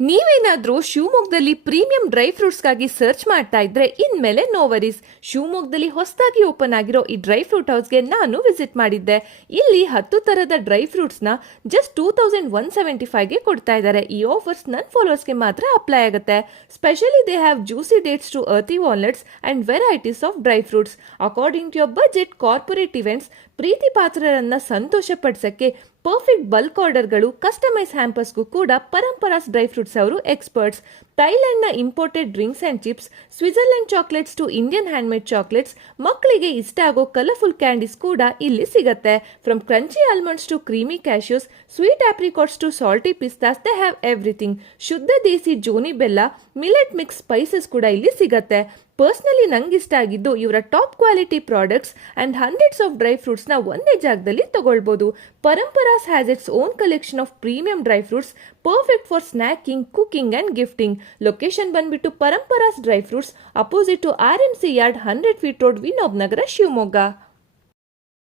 ನೀವೇನಾದ್ರೂ ಶಿವಮೊಗ್ಗದಲ್ಲಿ premium dry ಫ್ರೂಟ್ಸ್ಗಾಗಿ search ಮಾಡ್ತಾ ಇದ್ರೆ ಇನ್ಮೇಲೆ ನೋ ವರೀಸ್. ಶಿವಮೊಗ್ಗದಲ್ಲಿ ಹೊಸದಾಗಿ ಓಪನ್ ಆಗಿರೋ ಈ ಡ್ರೈ ಫ್ರೂಟ್ ಹೌಸ್ಗೆ ನಾನು ವಿಸಿಟ್ ಮಾಡಿದ್ದೆ. ಇಲ್ಲಿ 10 ತರದ ಡ್ರೈ ಫ್ರೂಟ್ಸ್ನ ಜಸ್ಟ್ 2175ಗೆ ಕೊಡ್ತಾ ಇದ್ದಾರೆ. ಈ ಆಫರ್ಸ್ ನನ್ನ ಫಾಲೋವರ್ಸ್ಗೆ ಮಾತ್ರ ಅಪ್ಲೈ ಆಗುತ್ತೆ. Specially they have juicy dates to earthy walnuts and varieties of dry fruits according to your budget. Corporate events, ಪ್ರೀತಿ ಪಾತ್ರರನ್ನ ಸಂತೋಷ ಪಡಿಸಕ್ಕೆ ಪರ್ಫೆಕ್ಟ್ ಬಲ್ಕ್ ಆರ್ಡರ್ಗಳು, ಕಸ್ಟಮೈಸ್ ಹ್ಯಾಂಪರ್ಸ್ಗೂ ಕೂಡ ಪರಂಪರಾಸ್ ಡ್ರೈ ಫ್ರೂಟ್ಸ್ ಅವರು ಎಕ್ಸ್ಪರ್ಟ್ಸ್. ಥೈಲ್ಯಾಂಡ್ನ imported drinks and chips, Switzerland chocolates to Indian handmade chocolates, ಮಕ್ಕಳಿಗೆ ಇಷ್ಟ ಆಗೋ ಕಲರ್ಫುಲ್ ಕ್ಯಾಂಡೀಸ್ ಕೂಡ ಇಲ್ಲಿ ಸಿಗತ್ತೆ. From crunchy almonds to creamy cashews, sweet apricots to salty pistas, they have everything. ಶುದ್ಧ ದೇಸಿ ಜೋನಿ ಬೆಲ್ಲ, ಮಿಲೆಟ್ ಮಿಕ್ಸ್ ಸ್ಪೈಸಸ್ ಕೂಡ ಇಲ್ಲಿ ಸಿಗತ್ತೆ. ಪರ್ಸ್ನಲಿ ನಂಗಿಷ್ಟ ಆಗಿದ್ದು ಇವರ top quality products and hundreds of dry ಫ್ರೂಟ್ಸ್ನ ಒಂದೇ ಜಾಗದಲ್ಲಿ ತಗೊಳ್ಬೋದು. Paramparas has its own collection of premium dry fruits perfect for snacking, cooking and gifting. Location ಬಂದ್ಬಿಟ್ಟು Paramparas dry fruits opposite to RMC yard, 100 feet road, Vinoba Nagar, Shivamogga.